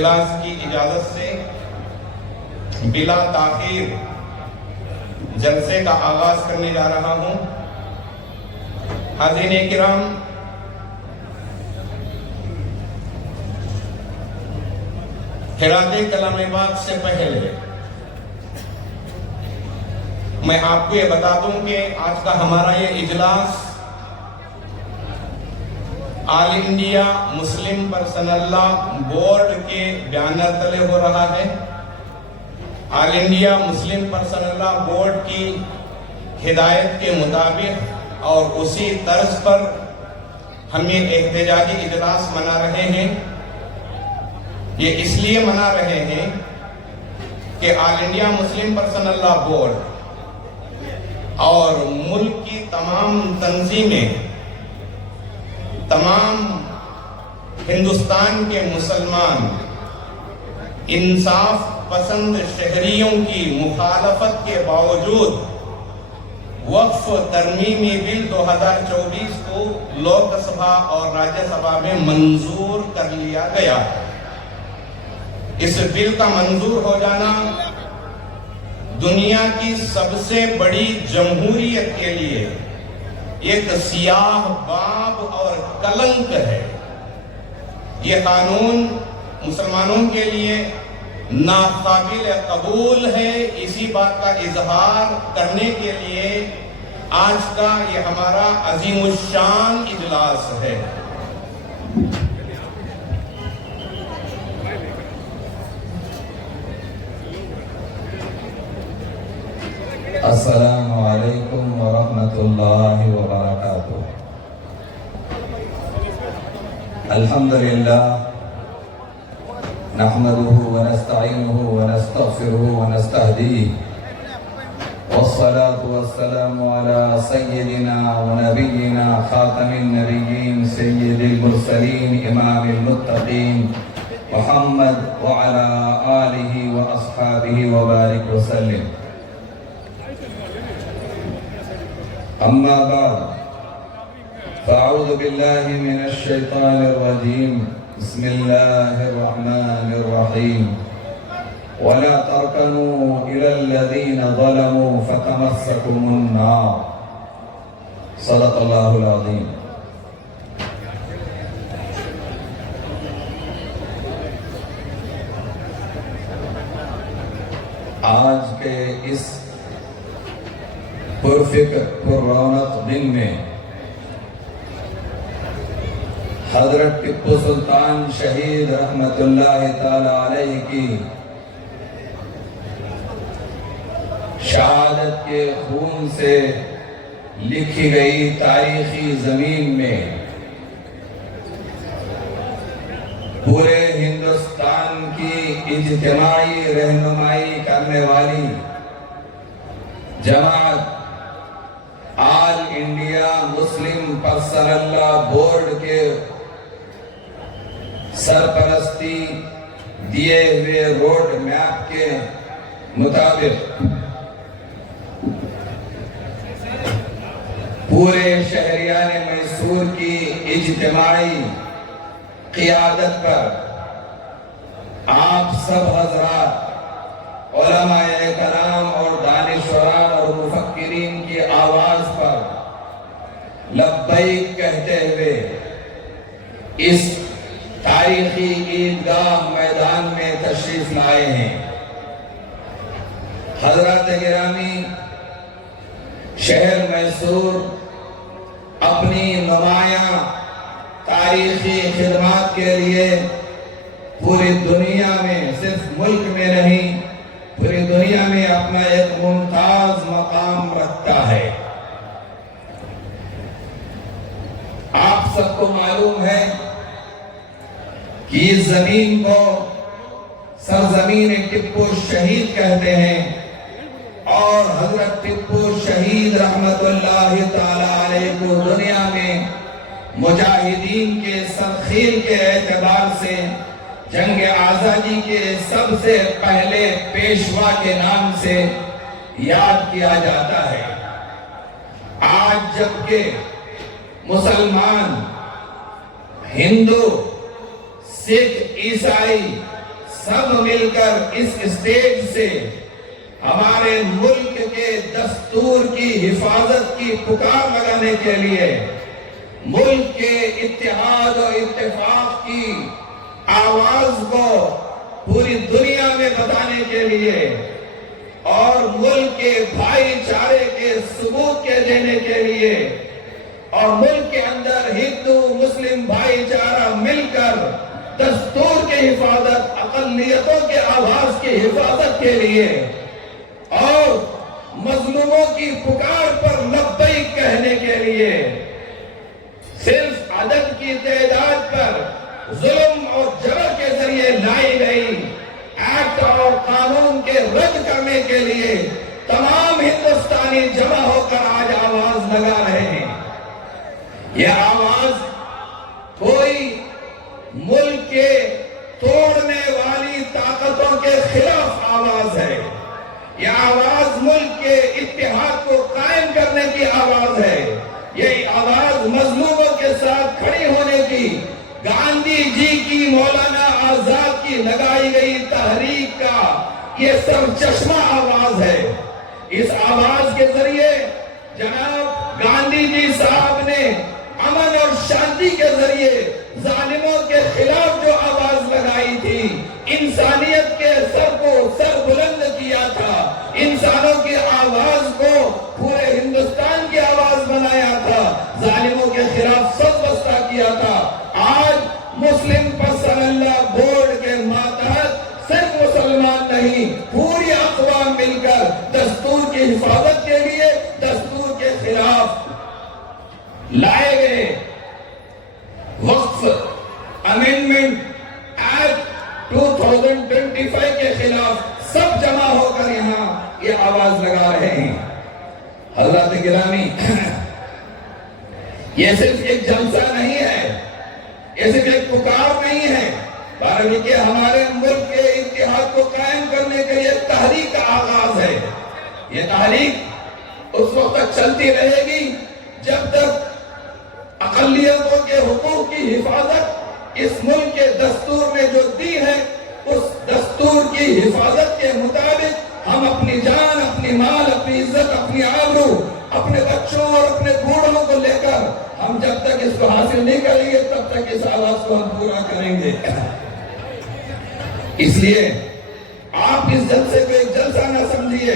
اجلاس کی اجازت سے بلا تاخیر جلسے کا آغاز کرنے جا رہا ہوں۔ حاضرین کرام، خراج کلام پاک سے پہلے میں آپ کو یہ بتا دوں کہ آج کا ہمارا یہ اجلاس آل انڈیا مسلم پرسنل لا بورڈ کے بیانر تلے ہو رہا ہے۔ آل انڈیا مسلم پرسنل لا بورڈ کی ہدایت کے مطابق اور اسی طرز پر ہم یہ احتجاجی اجلاس منا رہے ہیں۔ یہ اس لیے منا رہے ہیں کہ آل انڈیا مسلم پرسنل لا بورڈ اور ملک کی تمام تنظیمیں، تمام ہندوستان کے مسلمان انصاف پسند شہریوں کی مخالفت کے باوجود وقف ترمیمی بل 2024 کو لوک سبھا اور راجیہ سبھا میں منظور کر لیا گیا۔ اس بل کا منظور ہو جانا دنیا کی سب سے بڑی جمہوریت کے لیے ایک سیاہ باب اور کلنک ہے۔ یہ قانون مسلمانوں کے لیے ناقابل قبول ہے۔ اسی بات کا اظہار کرنے کے لیے آج کا یہ ہمارا عظیم الشان اجلاس ہے۔ السلام علیکم ورحمۃ اللہ وبرکاتہ۔ الحمدللہ نحمده ونستعینه ونستغفره ونستهدیه والصلاة والسلام على سیدنا ونبینا خاتم النبیین سید المرسلین امام المتقین محمد وعلى آلہ واصحابہ وبارک وسلم۔ اما بعد فاعوذ باللہ من الشیطان الرجیم بسم اللہ الرحمن الرحیم ولا ترکنوا الى الذین ظلموا فتمسکم النار۔ صدق اللہ العظیم۔ آج کے اس پرفکر پر رونق دن میں حضرت ٹیپو سلطان شہید رحمت اللہ تعالی علیہ کی شہادت کے خون سے لکھی گئی تاریخی زمین میں پورے ہندوستان کی اجتماعی رہنمائی کرنے والی جماعت آل انڈیا مسلم پرسنل لا بورڈ کے سرپرستی دیے ہوئے روڈ میپ کے مطابق پورے شہریان میسور کی اجتماعی قیادت پر آپ سب حضرات علماء کرام اور دانشوران اور مفکرین کی آواز پر لبیک کہتے ہوئے اس تاریخی عیدگاہ میدان میں تشریف لائے ہیں۔ حضرات گرامی، شہر میسور اپنی نمایاں تاریخی خدمات کے لیے پوری دنیا میں، صرف ملک میں نہیں پوری دنیا میں اپنا ایک ممتاز مقام رکھتا ہے۔ آپ سب کو معلوم ہے کہ اس زمین کو سرزمین ٹیپو شہید کہتے ہیں، اور حضرت ٹیپو شہید رحمت اللہ تعالی علیہ کو دنیا میں مجاہدین کے سرخیل کے اعتبار سے جنگ آزادی کے سب سے پہلے پیشوا کے نام سے یاد کیا جاتا ہے۔ آج جبکہ مسلمان، ہندو، سکھ، عیسائی سب مل کر اس اسٹیج سے ہمارے ملک کے دستور کی حفاظت کی پکار لگانے کے لیے، ملک کے اتحاد و اتفاق کی آواز کو پوری دنیا میں بتانے کے لیے اور ملک کے بھائی چارے کے ثبوت کے دینے کے لیے اور ملک کے اندر ہندو مسلم بھائی چارہ مل کر دستور کی حفاظت، اقلیتوں کے آواز کی حفاظت کے لیے اور مظلوموں کی پکار پر لبیک کہنے کے لیے صرف عدد کی تعداد پر ظلم اور جبر کے ذریعے لائی گئی ایکٹ اور قانون کے رد کرنے کے لیے تمام ہندوستانی جمع ہو کر آج آواز لگا رہے ہیں۔ یہ آواز کوئی ملک کے توڑنے والی طاقتوں کے خلاف آواز ہے، یہ آواز ملک کے اتحاد کو قائم کرنے کی آواز ہے، یہ آواز مظلوموں کے ساتھ کھڑی ہونے کی، گاندھی جی کی مولانا آزاد کی لگائی گئی تحریک کا یہ سرچشمہ آواز ہے۔ اس آواز کے ذریعے جناب گاندھی جی صاحب نے امن اور شانتی کے ذریعے ظالموں کے خلاف جو آواز لگائی تھی، انسانیت کے سر کو سر بلند کیا تھا، انسانوں کی آواز کو پورے ہندوستان کی آواز بنایا تھا، ظالموں کے خلاف سب بستہ کیا تھا۔ آج مسلم پرسنل لا بورڈ کے ماتحت صرف مسلمان نہیں، پوری اقوام مل کر دستور کی حفاظت کے لیے دستور کے خلاف لائے گئے وقف امینڈمنٹ ایکٹ 2025 کے خلاف سب جمع ہو کر یہاں یہ آواز لگا رہے ہیں۔ حضرات گرامی، یہ صرف ایک جلسہ نہیں ہے، یہ صرف ایک پکار نہیں ہے، بلکہ ہمارے ملک کے اتحاد کو قائم کرنے کے لیے تحریک کا آغاز ہے۔ یہ تحریک اس وقت تک چلتی رہے گی جب تک اقلیتوں کے حقوق کی حفاظت اس ملک کے دستور میں جو دی ہے، اس دستور کی حفاظت کے مطابق ہم اپنی جان، اپنی مال، اپنی عزت، اپنی آبرو، اپنے بچوں اور اپنے بوڑھوں کو لے کر ہم جب تک اس کو حاصل نہیں کریں گے تب تک اس آواز کو ہم پورا کریں گے۔ اس لیے آپ اس جلسے کو ایک جلسہ نہ سمجھیے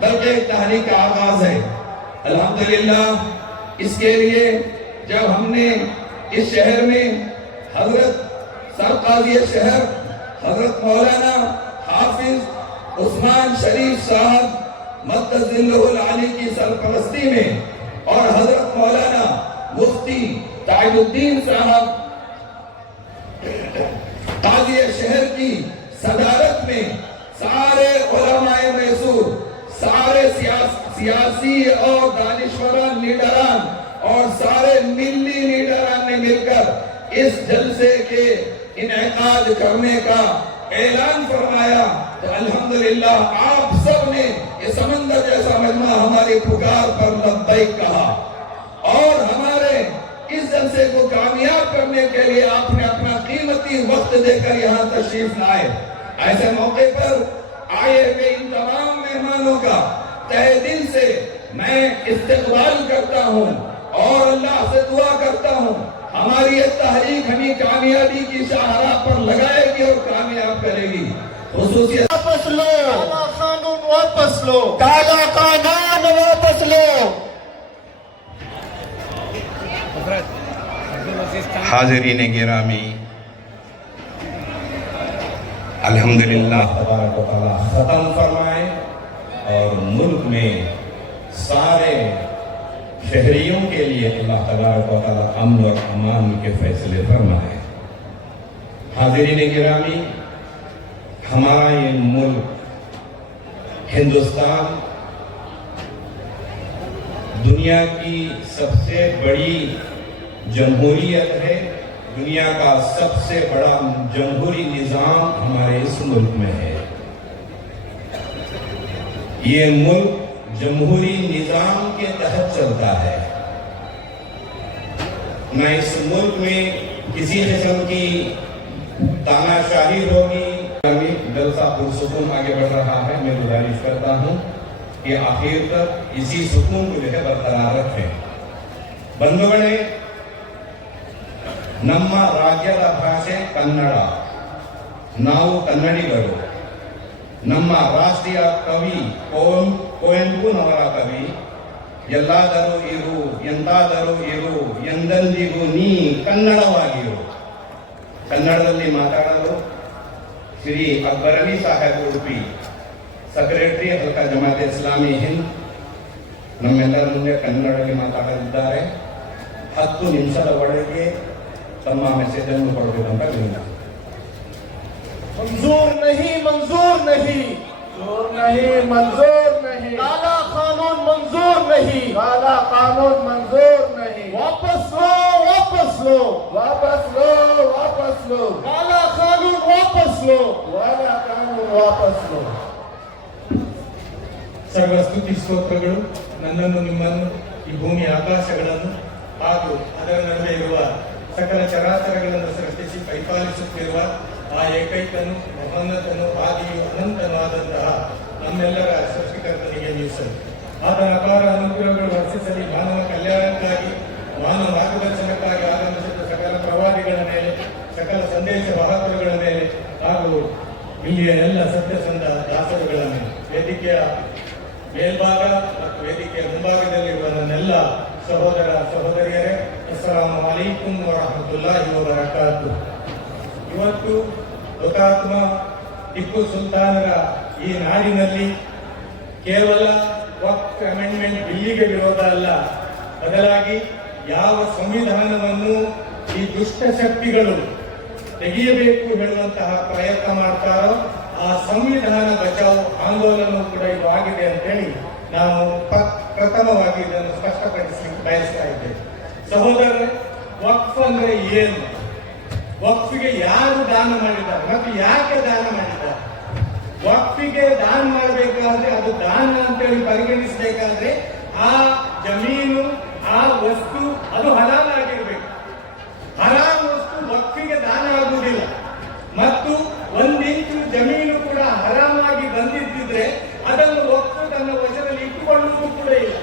بلکہ ایک تحریک کا آغاز ہے۔ الحمدللہ اس کے لیے جب ہم نے اس شہر میں حضرت سرقاضی شہر حضرت مولانا حافظ عثمان شریف صاحب مدظلہ العالی کی سرپرستی میں اور حضرت مولانا مفتی تاج الدین صاحب قاضی شہر کی صدارت میں سارے علماء میسور، سارے سیاسی اور دانشوران لیڈران اور سارے ملی لیڈران نے مل کر اس جلسے کے انعقاد کرنے کا اعلان فرمایا۔ تو الحمدللہ آپ سب نے یہ سمندر جیسا مجمع ہماری پکار پر لبیک کہا اور ہمارے اس جلسے کو کامیاب کرنے کے لیے آپ نے اپنا قیمتی وقت دے کر یہاں تشریف لائے۔ ایسے موقع پر آئے ہوئے ان تمام مہمانوں کا تہہ دل سے میں استقبال کرتا ہوں اور اللہ سے دعا کرتا ہوں ہماری یہ تحریک ہمیں کامیابی کی شاہراہ پر لگائے گی اور کامیاب کرے گی۔ خصوصیت واپس لو، کالا قانون واپس لو، کالا قانون واپس لو۔ حاضرین گرامی، الحمدللہ تبارک و تعالیٰ ختم فرمائے اور ملک میں سارے شہریوں کے لیے اللہ تبارک و تعالیٰ امن اور امان کے فیصلے فرمائے۔ حاضرین گرامی، ہمارا یہ ملک ہندوستان دنیا کی سب سے بڑی جمہوریت ہے، دنیا کا سب سے بڑا جمہوری نظام ہمارے اس ملک میں ہے۔ یہ ملک جمہوری نظام کے تحت چلتا ہے۔ نہ اس ملک میں کسی قسم کی تاناشاہی ہوگی، जलसा पुरसुकून आगे बढ़ रहा है। मैं गुजारिश करता हूं कि आखिर तक इसी सुकून को जो है बरकरार रखें। बंधुगणे, ನಮ್ಮ ರಾಜ್ಯದ ಭಾಷೆ ಕನ್ನಡ, ನಾವು ಕನ್ನಡಿಗರು. ನಮ್ಮ ರಾಷ್ಟ್ರೀಯ ಕವಿ ಕುವೆಂಪುನವರ ಕವಿ ಎಲ್ಲಾದರೂ ಇರು ಎಂತಾದರೂ ಇರು ಎಂದೆಂದಿಗೂ ನೀ ಕನ್ನಡವಾಗಿರು. ಕನ್ನಡದಲ್ಲಿ ಮಾತಾಡಲು ಶ್ರೀ ಅಕ್ಬರ್ ಅಲಿ ಸಾಹೇಬ್ ಉಡುಪಿ, ಸೆಕ್ರೆಟರಿ ಹಲ್ಕಾ ಜಮಾತ್ ಇಸ್ಲಾಮಿ ಹಿಂದ್, ನಮ್ಮೆಲ್ಲರ ಮುಂದೆ ಕನ್ನಡದಲ್ಲಿ ಮಾತಾಡಲಿದ್ದಾರೆ. 10 ನಿಮಿಷದ ಒಳಗೆ ತಮ್ಮ ಮೆಸೇಜ್ ಅನ್ನು ಕೊಡಬೇಕಂತ ವಿನಂತಿ. मंजूर नहीं, मंजूर नहीं, मंजूर नहीं, मंजूर नहीं, काला कानून मंजूर नहीं, काला कानून मंजूर नहीं, वापस लो, वापस लो, वापस लो, वापस लो, काला कानून वापस लो, काला कानून वापस लो. ಸರ್ವ ಸ್ತುತಿ ಸ್ತೋತ್ರಗಳು ನನ್ನನ್ನು ನಿಮ್ಮನ್ನು ಈ ಭೂಮಿ ಆಕಾಶಗಳನ್ನು ಹಾಗೂ ಅದರ ನಡುವೆ ಇರುವ ಸಕಲ ಚರಾಚರಗಳನ್ನು ಸೃಷ್ಟಿಸಿ ಪರಿಪಾಲಿಸುತ್ತಿರುವ ಆ ಏಕೈಕನು ಮಹೋನ್ನತನು ಆದಿಯು ಅನಂತನಾದಂತಹ ನಮ್ಮೆಲ್ಲರ ಸೃಷ್ಟಿಕರ್ತನಿಗೆ ಮೀಸಲು. ಆತನ ಅಪಾರ ಅನುಗ್ರಹಗಳು ವರ್ಷಿಸಲಿ ಮಾನವ ಕಲ್ಯಾಣಕ್ಕಾಗಿ, ಮಾನವ ಮಾರ್ಗದರ್ಶನಕ್ಕಾಗಿ ಆಗಮಿಸಿದ ಸಕಲ ಪ್ರವಾದಿಗಳ ಮೇಲೆ, ಸಕಲ ಸಂದೇಶ ವಾಹಕರುಗಳ ಮೇಲೆ ಹಾಗೂ ಇಲ್ಲಿಯ ಎಲ್ಲ ಸತ್ಯಸಂಧ ದಾಸರುಗಳ ಮೇಲೆ. ವೇದಿಕೆಯ ಮೇಲ್ಭಾಗ ಮತ್ತು ವೇದಿಕೆಯ ಮುಂಭಾಗದಲ್ಲಿರುವ ನನ್ನೆಲ್ಲ ಸಹೋದರ ಸಹೋದರಿಯರೇ, ಅಸ್ಸಲಾಮು ಅಲೈಕುಂ ವರಹಮತುಲ್ಲಾಹಿ ವಬರಕಾತು. ಇವತ್ತು ಹುತಾತ್ಮ ಟಿಪ್ಪು ಸುಲ್ತಾನರ ಈ ನಾಡಿನಲ್ಲಿ ಕೇವಲ ವಕ್ಫ್ ಅಮೆಂಡ್ಮೆಂಟ್ ಬಿಲ್ಲಿಗೆ ವಿರೋಧ ಅಲ್ಲ, ಬದಲಾಗಿ ಯಾವ ಸಂವಿಧಾನವನ್ನು ಈ ದುಷ್ಟ ಶಕ್ತಿಗಳು ತೆಗೆಯಬೇಕು ಹೇಳುವಂತಹ ಪ್ರಯತ್ನ ಮಾಡ್ತಾರೋ ಆ ಸಂವಿಧಾನ ಬಚಾವ್ ಆಂದೋಲನವೂ ಕೂಡ ಇದು ಆಗಿದೆ ಅಂತೇಳಿ ನಾವು ಪ್ರಥಮವಾಗಿ ಇದನ್ನು ಸ್ಪಷ್ಟಪಡಿಸಲಿಕ್ಕೆ ಬಯಸ್ತಾ ಇದ್ದೇವೆ. ಸಹೋದರರೇ, ವಕ್ಫ್ ಅಂದ್ರೆ ಏನು? ವಕ್ಫಿಗೆ ಯಾರು ದಾನ ಮಾಡಿದ್ದಾರೆ ಮತ್ತು ಯಾಕೆ ದಾನ ಮಾಡಿದ್ದಾರೆ? ವಕ್ಫಿಗೆ ದಾನ ಮಾಡಬೇಕಾದ್ರೆ, ಅದು ದಾನ ಅಂತೇಳಿ ಪರಿಗಣಿಸಬೇಕಾದ್ರೆ ಆ ಜಮೀನು, ಆ ವಸ್ತು ಅದು ಹಲಾಲ್ ಆಗಿರ್ಬೇಕು. ಹರಾಮ್ ವಸ್ತು ವಕ್ಫಿಗೆ ದಾನ ಆಗುವುದಿಲ್ಲ. ಮತ್ತು 1 ಇಂಚು ಜಮೀನು ಕೂಡ ಹರಾಮಾಗಿ ಬಂದಿದ್ದಿದ್ರೆ ಅದನ್ನು ವಕ್ಫ್ ತನ್ನ ವಶದಲ್ಲಿ ಇಟ್ಟುಕೊಳ್ಳುವುದು ಕೂಡ ಇಲ್ಲ.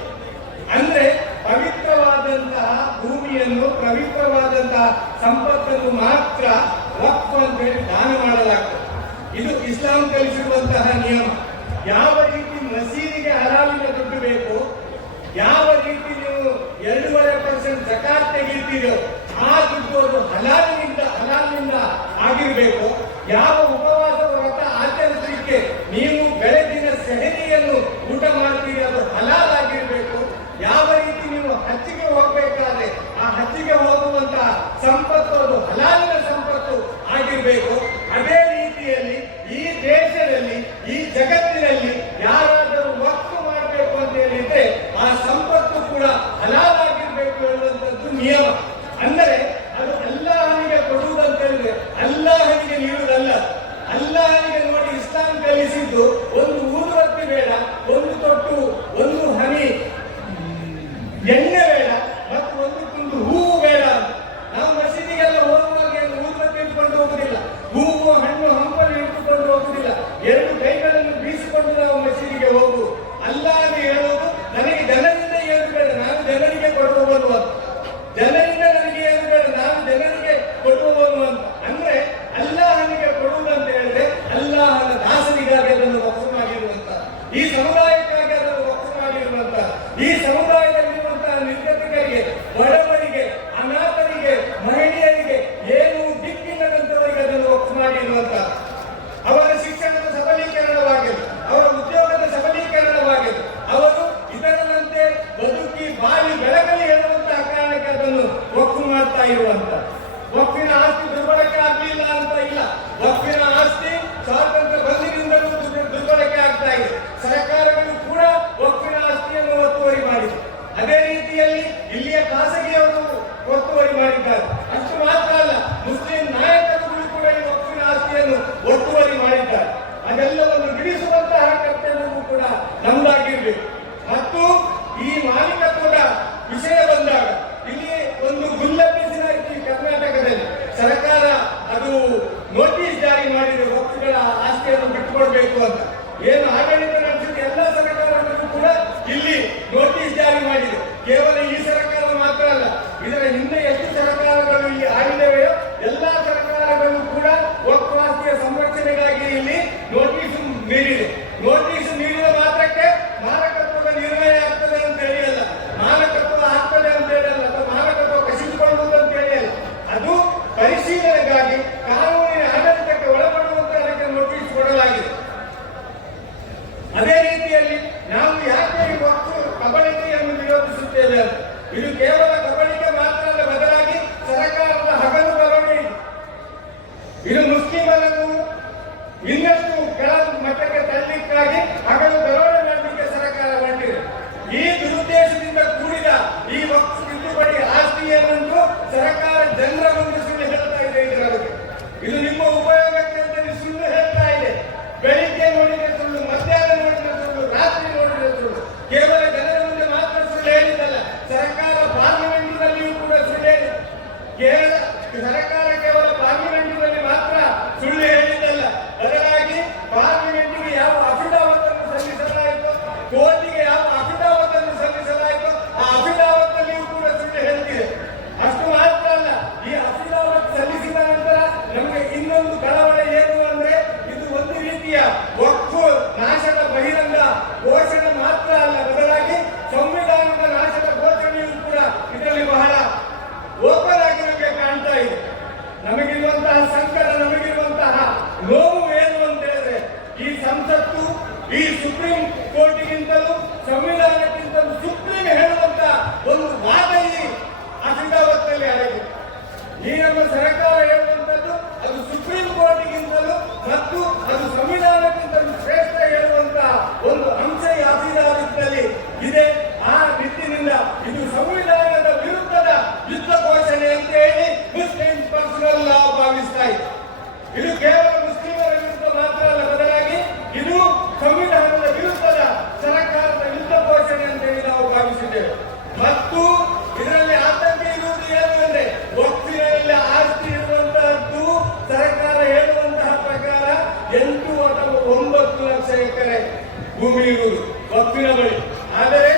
ಅಂದ್ರೆ ಪವಿತ್ರವಾದಂತಹ ಭೂಮಿಯನ್ನು, ಪವಿತ್ರವಾದಂತಹ ಸಂಪತ್ತನ್ನು ಮಾತ್ರ ವಕ್ಫ್ ಅಂತ ಹೇಳಿ ದಾನ ಮಾಡಲಾಗ್ತದೆ. ಇದು ಇಸ್ಲಾಂ ಕಲಿಸಿರುವಂತಹ ನಿಯಮ. ಯಾವ ರೀತಿ ಮಸೀದಿಗೆ ಹಲಾಲಿನ ದುಡ್ಡು ಬೇಕು, ಯಾವ ರೀತಿ ನೀವು 2.5% ಜಕಾತ್ ತೆಗಿತೀರೋ ಆ ದುಡ್ಡು ಅದು ಹಲಾಲಿನಿಂದ ಆಗಿರಬೇಕು. ಯಾವ ಉಪವಾಸ ವ್ರತ ಆಚರಿಸಲಿಕ್ಕೆ ನೀವು ಬೆಳಗಿನ ಸೆಹರಿಯನ್ನು ಊಟ ಮಾಡ್ತೀರಿ ಅದು ಹಲಾಲ್ ಆಗಿರಬೇಕು. ಯಾವ ರೀತಿ ನೀವು ಹಜ್ಜಿಗೆ ಹೋಗಬೇಕಾದ್ರೆ ಆ ಹಜ್ಜಿಗೆ ಹೋಗುವಂತಹ ಸಂಪತ್ತು ಅದು ಹಲಾಲಿನ ಸಂಪತ್ತು ಆಗಿರಬೇಕು. ಅದೇ ರೀತಿಯಲ್ಲಿ ಈ ದೇಶದಲ್ಲಿ, ಈ ಜಗತ್ತಿನಲ್ಲಿ ಯಾರಾದರೂ ವಕ್ಫ್ ಮಾಡಬೇಕು ಅಂತ ಹೇಳಿದ್ರೆ ಆ ಸಂಪತ್ತು ಕೂಡ ಹಲಾಲ್ ಆಗಿರ್ಬೇಕು ಹೇಳುವಂತದ್ದು ನಿಯಮ. ಅಂದರೆ ಅದು ಅಲ್ಲಾಹನಿಗೆ ಕೊಡುವುದಂತ ಹೇಳಿದ್ರೆ ಅಲ್ಲಾಹನಿಗೆ ನೀಡುವುದಲ್ಲ. ಅಲ್ಲಾಹನಿಗೆ ನೋಡಿ ಇಸ್ಲಾಂ ಕಲಿಸಿದ್ದು ಒಂದು ಊದುಬತ್ತಿ ಬೇಡ, ಒಂದು ತೊಟ್ಟು, ಒಂದು ಹನಿ ಎಣ್ಣೆ ಬೇಡ, ಮತ್ತು ಒಂದು ತುಂಡು ಹೂವು ಬೇಡ. ನಾವು ಮಸೀದಿಗೆಲ್ಲ ಹೋಗುವಾಗ ಊದುಬತ್ತಿ ಇಟ್ಕೊಂಡು ಹೋಗುದಿಲ್ಲ, ಹೂವು ಹಣ್ಣು ಹಂಪಲು ಇಟ್ಟುಕೊಂಡು ಹೋಗುದಿಲ್ಲ, 2 ಕೈಗಳನ್ನು ಬೀಸಿಕೊಂಡು ನಾವು ಮಸೀದಿಗೆ ಹೋಗು. ಅಲ್ಲಾಹನಿಗೆ ಹೇಳುವುದು, ನನಗೆ ಜನರಿಂದ ಏನು ಬೇಡ, ನಾನು ಜನರಿಗೆ ಕೊಡುವವನು ಅಂತ. ಜನರಿಂದ ನನಗೆ ಏನು ಬೇಡ, ನಾನು ಜನರಿಗೆ ಕೊಡುವವನು ಅಂತ. ಅಂದ್ರೆ ಅಲ್ಲಾಹನಿಗೆ ಕೊಡುವುದಂತ ಹೇಳಿದ್ರೆ ಅಲ್ಲಾಹನ ದಾಸನಿಗಾಗಿ ಅದನ್ನು ವಕ್ಫ್ ಮಾಡಿರುವಂತ, ಈ ಸಮುದಾಯಕ್ಕಾಗಿ ಅದನ್ನು ವಕ್ಫ್ ಮಾಡಿರುವಂತ, ಈ ಸಮುದಾಯದಲ್ಲಿರುವಂತಹ ನಿರ್ಗತಿಕರಿಗೆ, ಬಡವರಿಗೆ, ಅನಾಥರಿಗೆ, ಮಹಿಳೆಯರಿಗೆ, ಏನು ದಿಕ್ಕಿಲ್ಲದಂತವರಿಗೆ ಅದನ್ನು ವಕ್ಫ್ ಮಾಡಿರುವಂತ. ಅವರ ಶಿಕ್ಷಣದ ಸಬಲೀಕರಣವಾಗಿದೆ, ಅವರ ಉದ್ಯೋಗದ ಸಬಲೀಕರಣವಾಗಿದೆ, ಅವರು ಇತರರಂತೆ ಬದುಕಿ ಬಾಳಿ ಬೆಳಗಲಿ ಹೇಳುವಂತಹ ಕಾರಣಕ್ಕೆ ಅದನ್ನು ವಕ್ಫ್ ಮಾಡ್ತಾ ಇರುವಂತ. ವಕ್ಫಿನ ಆಸ್ತಿ ದುರ್ಬಳಕೆ ಆಗಲಿಲ್ಲ ಅಂತ ಇಲ್ಲ. ವಕ್ಫಿನ ಆಸ್ತಿ ಸ್ವಾತಂತ್ರ್ಯ ಬಂದಿನಿಂದಲೂ ದುರ್ಬಳಕೆ ಆಗ್ತಾ ಇದೆ. ಸರ್ಕಾರಗಳು ಕೂಡ ವಕ್ಫಿನ ಆಸ್ತಿಯನ್ನು ಒತ್ತುವರಿ ಮಾಡಿದೆ. ಅದೇ ರೀತಿಯಲ್ಲಿ ಇಲ್ಲಿಯ ಖಾಸಗಿಯವರು ಒತ್ತುವರಿ ಮಾಡಿದ್ದಾರೆ. ಅಷ್ಟು ಮಾತ್ರ ಅಲ್ಲ, ಮುಸ್ಲಿಂ ನಾಯಕರುಗಳು ಕೂಡ ಈ ವಕ್ಫಿನ ಆಸ್ತಿಯನ್ನು ಒತ್ತುವರಿ ಮಾಡಿದ್ದಾರೆ. ಅದೆಲ್ಲವನ್ನು ಬಿಡಿಸುವಂತಹ ಕರ್ತವ್ಯವೂ ಕೂಡ ನಮ್ದಾಗಿರ್ಬೇಕು. ಮತ್ತು ಈ ಮಾಲೀಕತ್ವದ ವಿಷಯ ಬಂದಾಗ ಇಲ್ಲಿ ಒಂದು ಗುಲ್ಲಬ್ಬಿಸಿನ ಕರ್ನಾಟಕದಲ್ಲಿ ಸರ್ಕಾರ ಅದು ನೋಟಿಸ್ ಜಾರಿ ಮಾಡಿದೆ ವಕ್ಫ್ಗಳ ಕೊಡಬೇಕು ಅಂತ ಏನು ಆಡಳಿತ ನಡೆಸಿದ ಎಲ್ಲ ಸರ್ಕಾರಗಳಿಗೂ ಕೂಡ ಇಲ್ಲಿ ನೋಟಿಸ್ ಜಾರಿ ಮಾಡಿದೆ. ಕೇವಲ ಈ ಸರ್ಕಾರ ಮಾತ್ರ ಅಲ್ಲ, ಇದರ ಹಿಂದೆ ಎಷ್ಟು ಸರ್ಕಾರಗಳು ಇಲ್ಲಿ ಆಗಿದೆಯೋ ಎಲ್ಲಾ ಸರ್ಕಾರಗಳು ಕೂಡ ವಕ್ಫ್ ಆಸ್ತಿಯ ಸಂರಕ್ಷಣೆಗಾಗಿ ಇಲ್ಲಿ ನೋಟಿಸ್ ನೀಡಿದೆ. ನೋಟಿಸ್ ನೀಡಿದ ಮಾತ್ರಕ್ಕೆ ಮಾಲಕತ್ವದ ನಿರ್ಣಯ ಆಗ್ತದೆ ಅಂತ ಹೇಳಿ ಅಲ್ಲ, ಮಾಲಕತ್ವ ಆಗ್ತದೆ ಅಂತ ಹೇಳಿ ಅಲ್ಲ, ಅಥವಾ ಮಾಲಕತ್ವ ಕಸಿದುಕೊಳ್ಳುವುದು ಅಂತ ಹೇಳಿ ಅಲ್ಲ, ಅದು ಪರಿಶೀಲನೆಗಾಗಿ ಕಾನೂನಿನ ಆಡಳಿತಕ್ಕೆ ಒಳಪಡುವಂತೆ ಅದಕ್ಕೆ ನೋಟಿಸ್ ಕೊಡಲಾಗಿದೆ. ಅದೇ ರೀತಿಯಲ್ಲಿ ನಾವು ಯಾಕೆ ಈ ವಕ್ಫ್ ಕಬಳಿಕೆಯನ್ನು ವಿರೋಧಿಸುತ್ತೇವೆ ಅಂತ, ಇದು ಕೇವಲ ಕಬಳಿಕೆ ಮಾತ್ರ ಅಲ್ಲ, ಬದಲಾಗಿ ಸರ್ಕಾರದ ಹಗಲು ಬರವಣೆ ಇದು ಮುಸ್ಲಿಮರನ್ನು ಇನ್ನಷ್ಟು ಕೆಳ ಮಟ್ಟಕ್ಕೆ ತಳ್ಳಿಕ್ಕಾಗಿ ಹಗಲು ಬರವಣೆ ಮಾಡಲಿಕ್ಕೆ ಸರ್ಕಾರ ಮಾಡಿದೆ. ಈ ದುರುದ್ದೇಶದಿಂದ ಕೂಡಿದ ಈ ವಕ್ಫ್ ತಿದ್ದುಪಡಿ ಆಸ್ತಿಯನ್ನು ಸರ್ಕಾರ ಜನರ ಮುಂದೆ ಸುಳ್ಳು ಹೇಳ್ತಾ ಇದೆ. ಇದರ ಬಗ್ಗೆ ಇದು ನಿಮ್ಮ ಉಪಯೋಗಕ್ಕೆ ಅಂತ ಸುಳ್ಳು ಹೇಳ್ತಾ ಇದೆ. ಬೆಳಿಗ್ಗೆ ನೋಡಿದ್ರೆ ಸುಳ್ಳು, ಮಧ್ಯಾಹ್ನ ನೋಡಿದ್ರೆ ಸುಳ್ಳು, ರಾತ್ರಿ ನೋಡಿದ್ರೆ ಸುಳ್ಳು. ಕೇವಲ ಜನರ ಮುಂದೆ ಮಾತ್ರ ಸುಳ್ಳು ಹೇಳಿದ್ದಲ್ಲ, ಸರ್ಕಾರ ಪಾರ್ಲಿಮೆಂಟಿನಲ್ಲಿಯೂ ಕೂಡ ಸುಳ್ಳು ಹೇಳಿದೆ. ಸರ್ಕಾರ ಕೇವಲ ಪಾರ್ಲಿಮೆಂಟಿನಲ್ಲಿ ಮಾತ್ರ ಸುಳ್ಳು ಹೇಳಿದ್ದಲ್ಲ, ಬದಲಾಗಿ ಪಾರ್ಲಿಮೆಂಟಿಗೆ ಯಾವ ಅಫಿಡಾವತ್ ಅನ್ನು ಸಲ್ಲಿಸಲಾಯಿತು, ಕೋರ್ಟಿಗೆ ಯಾವ ಅಫಿಡಾವತ್ ಅನ್ನು ಸಲ್ಲಿಸಲಾಯಿತು, ಆ ಅಫಿಡಾವತ್ ಅಲ್ಲಿಯೂ ಕೂಡ ಸುಳ್ಳು ಹೇಳ್ತಿದೆ. ಅಷ್ಟು ಮಾತ್ರ ಅಲ್ಲ, ಈ ಅಫಿಡಾವತ್ ಸಲ್ಲಿಸಿದ ನಂತರ ನಮಗೆ ಇನ್ನೊಂದು ಕಳವಳ ಏನು ಅಂದ್ರೆ, ಇದು ಒಂದು ರೀತಿಯ ವಕ್ಫ್ ನಾಶದ ಬಹಿರಂಗ ಘೋಷಣೆ ಮಾತ್ರ ಅಲ್ಲ, ಬದಲಾಗಿ ಸಂವಿಧಾನದ ನಾಶದ ಘೋಷಣೆಯೂ ಕೂಡ ಇದರಲ್ಲಿ ಬಹಳ ಓಪನ್ ಆಗಿ ನಮಗೆ ಕಾಣ್ತಾ ಇದೆ. ನಮಗಿರುವಂತಹ ಸಂಕಟ, ನಮಗಿರುವಂತಹ ನೋವು ಏನು ಅಂತ ಹೇಳಿದ್ರೆ, ಈ ಸಂಸತ್ತು ಈ ಸುಪ್ರೀಂ ಕೋರ್ಟಿಗಿಂತಲೂ ಸಂವಿಧಾನಕ್ಕಿಂತಲೂ ಸುಪ್ರೀಂ ಹೇಳುವಂತ ಒಂದು ವಾದ ಈ ಅಫಿಡಾವತ್ನಲ್ಲಿ ಅಡಗಿದೆ. ಈ ನಮ್ಮ ಸರ್ಕಾರ ಹೇಳುವಂತದ್ದು ಅದು ಸುಪ್ರೀಂ ಕೋರ್ಟಿಗಿಂತಲೂ ಮತ್ತು ಅದು ಸಂವಿಧಾನಕ್ಕಿಂತಲೂ ಶ್ರೇಷ್ಠ ಹೇಳುವಂತಹ ಒಂದು ಅಂಶ ಈ ಅಫಿಡಾವಿಟ್ನಲ್ಲಿ ಇದೆ. ಆ ನಿಟ್ಟಿನಿಂದ ಇದು ಸಂವಿಧಾನದ ವಿರುದ್ಧದ ಯುದ್ಧ ಘೋಷಣೆ ಅಂತ ಹೇಳಿ ಮುಸ್ಲಿಂ ಪರ್ಸನಲ್ ಲಾ ಭಾವಿಸ್ತಾ ಇದೆ. ಇದು ಕೇವಲ ಮುಸ್ಲಿಮರ ವಿರುದ್ಧ ಮಾತ್ರ ಅಲ್ಲ, ಬದಲಾಗಿ ಇದು ಸಂವಿಧಾನದ ವಿರುದ್ಧದ ಸರ್ಕಾರದ ಯುದ್ಧ ಘೋಷಣೆ ಅಂತ ಹೇಳಿ ನಾವು ಭಾವಿಸಿದ್ದೇವೆ. ಮತ್ತು ಇದರಲ್ಲಿ ಆತಂಕ ಇರುವುದು ಏನು ಅಂದ್ರೆ, ವಕ್ಫಿನಲ್ಲಿ ಆಸ್ತಿ ಇರುವಂತಹದ್ದು ಸರ್ಕಾರ ಹೇಳುವಂತಹ ಪ್ರಕಾರ 8 ಅಥವಾ 9 ಲಕ್ಷ ಎಕರೆ ಭೂಮಿ ಇರುವುದು ವಕ್ಫಿನ ಬಳಿ. ಆದರೆ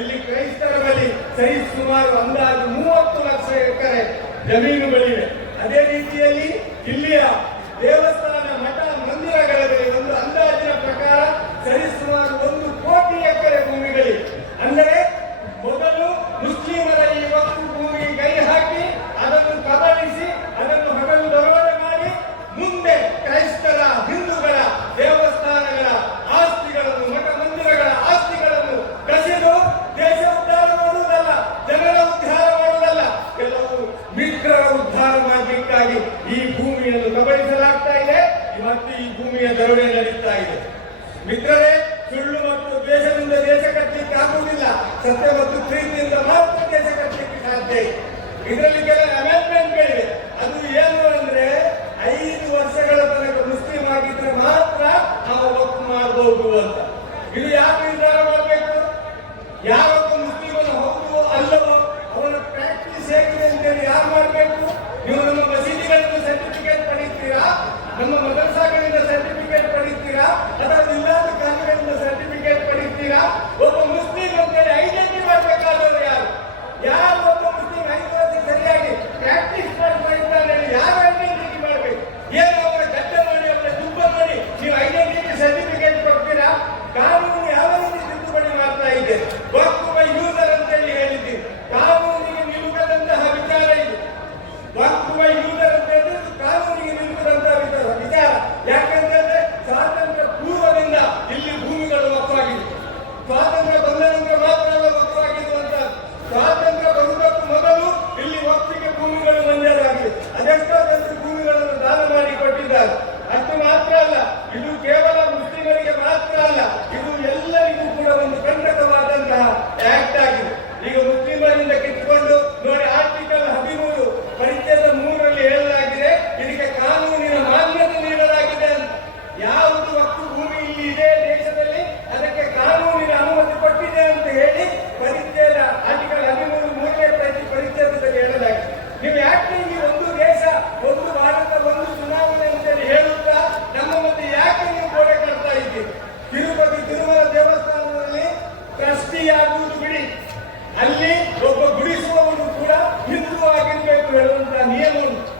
ಇಲ್ಲಿ ಕ್ರೈಸ್ತರ ಬಳಿ ಸರಿ ಸುಮಾರು ಅಂದಾಜು 30 ಲಕ್ಷ ಎಕರೆ ಜಮೀನುಗಳಿವೆ. ಅದೇ ರೀತಿಯಲ್ಲಿ ಇಲ್ಲಿಯ ದೇವಸ್ಥಾನ, ಮಠ, ಮಂದಿರಗಳ ಬಳಿ ಒಂದು ಅಂದಾಜಿನ ಪ್ರಕಾರ ಸರಿ ಸುಮಾರು 1 ಕೋಟಿ ಎಕರೆ ಭೂಮಿಗಳಿವೆ. ಅಂದರೆ ಮೊದಲು ಮುಸ್ಲಿಮರ ಈ ವಕ್ಫ್ ಭೂಮಿ ಕೈ ಹಾಕಿ ಅದನ್ನು ಕಬಳಿಸಿ ಅದನ್ನು ಹಗಲು ಬರವಣೆ ಮಾಡಿ, ಮುಂದೆ ಕ್ರೈಸ್ತರ, ಹಿಂದೂಗಳ ದೇವಸ್ಥಾನಗಳ ಆಸ್ತಿಗಳನ್ನು, ಮಠ ಮಂದಿರಗಳ ಆಸ್ತಿಗಳನ್ನು ಕಸಿದು ದೇಶ ಉದ್ಧಾರ ಮಾಡುವುದಲ್ಲ, ಜನರ ಉದ್ಧಾರ ಮಾಡುವುದಲ್ಲ, ಕೆಲವು ಮಿತ್ರರ ಉದ್ಧಾರ ಮಾಡಲಿಕ್ಕಾಗಿ ಈ ಭೂಮಿಯನ್ನು ಕಬಳಿಸಲಾಗ್ತಾ ಇದೆ. ಮತ್ತು ಈ ಭೂಮಿಯ ದರೋಡೆ ನಡೀತಾ ಇದೆ. ಮಿತ್ರರೇ, ಸುಳ್ಳು ಮತ್ತು ದ್ವೇಷದಿಂದ ದೇಶ ಕಟ್ಟಲಿಕ್ಕೆ ಆಗುವುದಿಲ್ಲ, ಸತ್ಯ ಮತ್ತು ಪ್ರೀತಿಯಿಂದ ಮಾತ್ರ ದೇಶ ಕಟ್ಟಲಿಕ್ಕೆ ಸಾಧ್ಯ. ಇದರಲ್ಲಿ ಕೆಲವು ಅಮೆಂಡ್ಮೆಂಟ್ಗಳಿವೆ. ಅದು ಏನು ಅಂದ್ರೆ, 5 ವರ್ಷಗಳ ತನಕ ಮುಸ್ಲಿಂ ಆಗಿದ್ರೆ ಮಾತ್ರ ನಾವು ವಕ್ಫ್ ಮಾಡಬಹುದು ಅಂತ. ಇದು ಯಾಕೆ ನಿರ್ಧಾರ ಮಾಡಬೇಕು? ಯಾವತ್ತು ಮುಸ್ಲಿಮನು ಹೌದು ಅಲ್ಲವೋ ಅವನ ಪ್ರಾಕ್ಟೀಸ್ ಹೇಗಿದೆ ಅಂತೇಳಿ ಯಾರು ಮಾಡಬೇಕು? ನೀವು ನಮ್ಮ ಮಸೀದಿಗಳಿಂದ ಸರ್ಟಿಫಿಕೇಟ್ ಪಡೀತೀರಾ, ನಮ್ಮ ಮದರಸಾಗಳಿಂದ ಸರ್ಟಿಫಿಕೇಟ್ ಪಡೀತೀರಾ, ಅಥವಾ ಇಲ್ಲಾದ ಕಾಲಗಳಿಂದ ಸರ್ಟಿಫಿಕೇಟ್ ಪಡೀತೀರಾ? ಒಬ್ಬ ಮುಸ್ಲಿಂ ಅಂತೇಳಿ ಐಡೆಂಟಿಫೈ ಮಾಡಬೇಕಾದವರು ಯಾರು? ಯಾರು ಒಬ್ಬ ಮುಸ್ಲಿಂ 5 ವರ್ಷ ಸರಿಯಾಗಿ ಪ್ರಾಕ್ಟೀಸ್ ಮಾಡ್ತಾ ಇದ್ದಾನೆ ಯಾರು ಐಡೆಂಟಿಟಿ ಮಾಡಬೇಕು? ಏನು ಅವರ ಗಡ್ಡ ಮಾಡಿ, ಅವರ ದುಬ್ಬ ಮಾಡಿ ನೀವು ಐಡೆಂಟಿಟಿ ಸರ್ಟಿಫಿಕೇಟ್ ಕೊಡ್ತೀರಾ? ಕಾನೂನು ಯಾವ ರೀತಿ ತಿದ್ದುಪಡಿ ಮಾಡ್ತಾ ಇದೆ? ವಕ್ಫ್ ಬೈ ಯೂಸರ್ ಅಂತೇಳಿ ಹೇಳಿದ್ದೀವಿ. ಕಾನೂನಿಗೆ ನಿಲುಕದಂತಹ ವಿಚಾರ ಇದು. ವಕ್ಫ್ ಬೈ ಯೂಸರ್ ಅಂತ ಹೇಳಿದ್ರೆ ಕಾನೂನಿಗೆ ನಿಲುಕದಂತಹ ವಿಚಾರ. ಯಾಕಂತಂದ್ರೆ ಸ್ವಾತಂತ್ರ್ಯ ಪೂರ್ವದಿಂದ ಇಲ್ಲಿ ಭೂಮಿಗಳು ವಕ್ಫ್ ಆಗಿದೆ. ಸ್ವಾತಂತ್ರ್ಯ ಬಂದ ನಂತರ ಮಾತ್ರ ವಕ್ಫ್ ಆಗಿರುವಂತಹ, ಸ್ವಾತಂತ್ರ್ಯ ಆಗುವುದು ಬಿಡಿ, ಅಲ್ಲಿ ಒಬ್ಬ ಗುಡಿಸುವವನು ಕೂಡ ಹಿಂದೂ ಆಗಿರ್ಬೇಕು ಹೇಳುವಂತಹ ನಿಯಮ ಉಂಟು.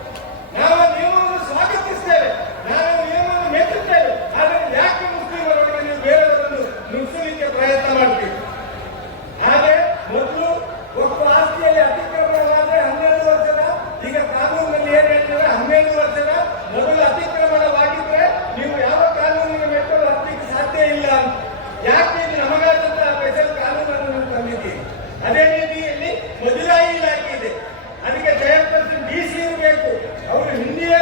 ನಾವು ಆ ನಿಯಮವನ್ನು ಸ್ವಾಗತಿಸ್ತೇವೆ, ನಾವು ನಿಯಮವನ್ನು ಮೆಚ್ಚುತ್ತೇವೆ. ಆದರೆ ಯಾಕೆ ಮುಸ್ಲಿಮರೊಳಗೆ ನೀವು ಬೇರೆಯವರನ್ನು ನುಗ್ಸಲಿಕ್ಕೆ ಪ್ರಯತ್ನ ಮಾಡ್ತೀವಿ? ಹಾಗೆ ಮೊದಲು ಒಬ್ಬ ಆಸ್ತಿಯಲ್ಲಿ ಅತಿಕ್ರಮಣವಾದ್ರೆ 12 ವರ್ಷದ, ಈಗ ಕಾನೂನಿನಲ್ಲಿ ಏನ್ ಹೇಳ್ತಾರೆ 12 ವರ್ಷದ ಮೊದಲು ಅತಿಕ್ರಮಣವಾಗಿದ್ರೆ ನೀವು ಯಾವ ಕಾನೂನಿಗೆ ಮೆಟ್ಟಲು ಹತ್ತಲಿಕ್ಕೆ ಸಾಧ್ಯ ಇಲ್ಲ ಅಂತ. ಯಾಕೆ ಇದು ನಮಗಾದಂತಹ ಸ್ಪೆಷಲ್ ಕಾನೂನನ್ನು ತಂದಿದ್ದೀವಿ? ಅದೇ ರೀತಿಯಲ್ಲಿ ಮದುರಾಯಿ ಇಲಾಖೆ ಇದೆ, ಅದಕ್ಕೆ ಚೇರ್ಪರ್ಸನ್ DC ಇರಬೇಕು, ಅವರು ಹಿಂದುವೇ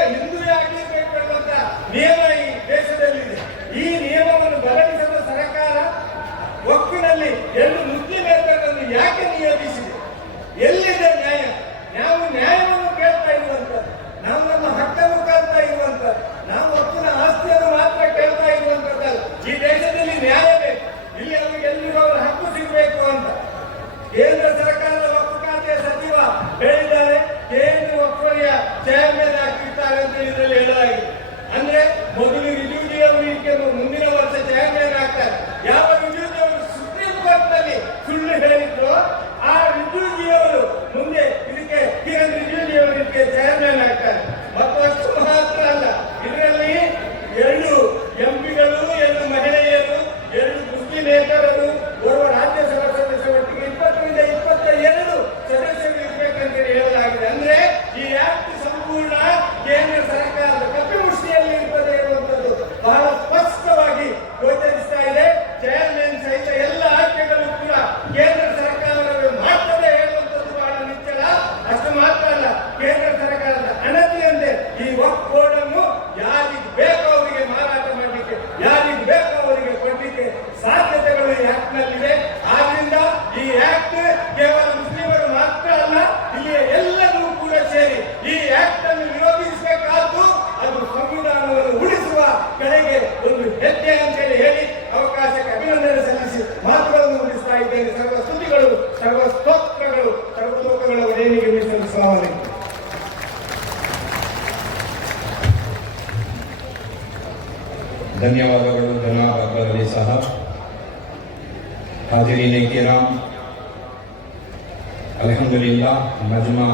ಆಗಿರ್ಬೇಕು ಅನ್ನುವಂತ ನಿಯಮ ಈ ದೇಶದಲ್ಲಿದೆ. ಈ ನಿಯಮವನ್ನು ಬದಲಿಸದ ಸರ್ಕಾರ ಒಕ್ಕಿನಲ್ಲಿ ಎರಡು ಮುಸ್ಲಿಮೇತರನ್ನು ಯಾಕೆ ನಿಯೋಜಿಸಿದೆ? ಎಲ್ಲಿದೆ ನ್ಯಾಯ? ನಾವು ನ್ಯಾಯವನ್ನು ಕೇಳ್ತಾ ಇರುವಂತದ್ದು, ನಾವು ನಮ್ಮ ಹಕ್ಕನ್ನು ಕೇಳ್ತಾ ಇರುವಂತದ್ದು, ನಾವು ಒಕ್ಕಿನ ಆಸ್ತಿಯನ್ನು ಮಾತ್ರ ಕೇಳ್ತಾ ಇರುವಂತದ್ದಲ್ಲ. ಈ ದೇಶದಲ್ಲಿ ನ್ಯಾಯ ಬೇಕು, ಇಲ್ಲಿ ಅವರಿಗೆಲ್ಲರಿಗೂ ಅವರ ಹಕ್ಕು ಸಿಗಬೇಕು ಅಂತ ಕೇಂದ್ರ ಸರ್ಕಾರದ ವಕ್ಫ್ ಖಾತೆಯ ಸಚಿವ ಹೇಳಿದ್ದಾರೆ. ಕೇಂದ್ರ ವಕ್ಫರಿಯ ಚೇರ್ಮನ್ ಆಗಿರ್ತಾರೆ ಅಂತ ಇದರಲ್ಲಿ ಹೇಳಲಾಗಿದೆ. ಅಂದ್ರೆ ಮೊದಲು ರಿಜುಜಿ ಅವರು ಇದಕ್ಕೆ ಮುಂದಿನ ವರ್ಷ ಚೇರ್ಮನ್ ಆಗ್ತಾರೆ. ಯಾವ ರಿಜುಜಿ ಅವರು ಸುಪ್ರೀಂ ಕೋರ್ಟ್ ನಲ್ಲಿ ಸುಳ್ಳು ಹೇಳಿದ್ರು, ಆ ರಿಜುಜಿ ಅವರು ಮುಂದೆ ಇದಕ್ಕೆ ಕಿರಣ್ ರಿಜಿಜು ಅವರು ಇದಕ್ಕೆ ಚೇರ್ಮನ್ ಆಗ್ತಾರೆ. ಮತ್ತು ಅಷ್ಟು ಮಾತ್ರ ಅಲ್ಲ, ಇದರಲ್ಲಿ 2 ಎಂಪಿಗಳು, 2 ಮಹಿಳೆಯರು, 2 ಮುಸ್ಲಿಮೇತರರು, ಓರ್ವ ರಾಜ್ಯಸಭಾ ಸದಸ್ಯ, ಒಟ್ಟಿಗೆ 20ರಿಂದ 22 ಸದಸ್ಯರು ಇರಬೇಕಂತ ಹೇಳಲಾಗಿದೆ. ಅಂದ್ರೆ ಈ ಆಕ್ಟ್ ಸಂಪೂರ್ಣ ಕೇಂದ್ರ ಸರ್ಕಾರದ ಕಪಿಮುಷ್ಟಿಯಲ್ಲಿ ಇರ್ತದೆ ಇರುವಂತದ್ದು ಬಹಳ ಸ್ಪಷ್ಟವಾಗಿ ಗೋಚರಿಸ್ತಾ ಇದೆ. ಚೇರ್ಮನ್ ಸಹಿತ ಎಲ್ಲ ಆಯ್ಕೆಗಳು ಕೂಡ ಕೇಂದ್ರ ಸರ್ಕಾರವೇ ಮಾಡ್ತದೆ ಹೇಳುವಂತದ್ದು ಬಹಳ ನಿಚ್ಚಳ. ಅಷ್ಟು ಮಾತ್ರ ಅಲ್ಲ, ಕೇಂದ್ರ ಸರ್ಕಾರದ ಅನತಿಯಂತೆ ಈ ವಕ್ಫ್ ಬೋರ್ಡ್ ಅನ್ನು ಯಾರಿಗೆ ಬೇಕೋ ಅವರಿಗೆ ಮಾರಾಟ ಮಾಡಲಿಕ್ಕೆ, ಯಾರಿಗೆ ಬೇಕೋ ಅವರಿಗೆ ಕೊಡಲಿಕ್ಕೆ ಸಾಧ್ಯತೆಗಳು ಈ ಆಕ್ಟ್ ನಲ್ಲಿದೆ. ಆದ್ರಿಂದ ಈ ಆಕ್ಟ್ ಕೇವಲ ಮುಸ್ಲಿಮರು ಮಾತ್ರ ಅಲ್ಲ, ಇಲ್ಲಿಯ ಎಲ್ಲರೂ ಕೂಡ ಸೇರಿ ಈ ಆಕ್ಟ್ ಅನ್ನು ವಿರೋಧಿಸಬೇಕಾದ್ದು ಅದು ಸಂವಿಧಾನವನ್ನು ಉಳಿಸುವ ಕಡೆಗೆ ಒಂದು ಹೆಜ್ಜೆ ಅಂತೇಳಿ ಹೇಳಿ ಅವಕಾಶಕ್ಕೆ ಅಭಿನಂದನೆ ಸಲ್ಲಿಸಿ ಮಾತುಗಳನ್ನು ಮುಗಿಸ್ತಾ ಇದ್ದೇನೆ. ಸರ್ವ ಸ್ತುತಿಗಳು, ಸರ್ವ ಸ್ತೋತ್ರಗಳು, ಸರ್ವಲೋಕಗಳ ಒಡೆಯನಿಗೆ ಮೀಸಲಿಸಲಾಗಿದೆ. धन्यवादಗಳು जनाब अकबर अली साहब। हाजिरीन किराम, अल्हम्दुलिल्लाह मजमा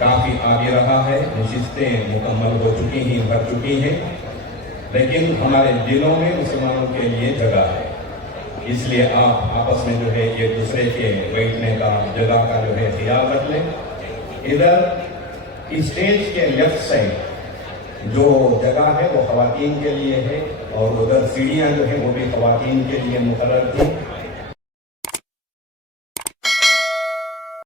काफी आगे रहा है, नशिस्तें मुकम्मल हो चुकी हैं, भर चुकी हैं, लेकिन हमारे दिलों में मुसलमानों के लिए जगह है। इसलिए आप आपस में जो है एक दूसरे के बैठने का जगह का जो है ख्याल रख लें। इधर स्टेज के लेफ्ट साइड जो जगह है वो खवातीन के लिए है, और उधर सीढ़ियां जो है वो भी खवातीन के लिए मुकर्रर थी।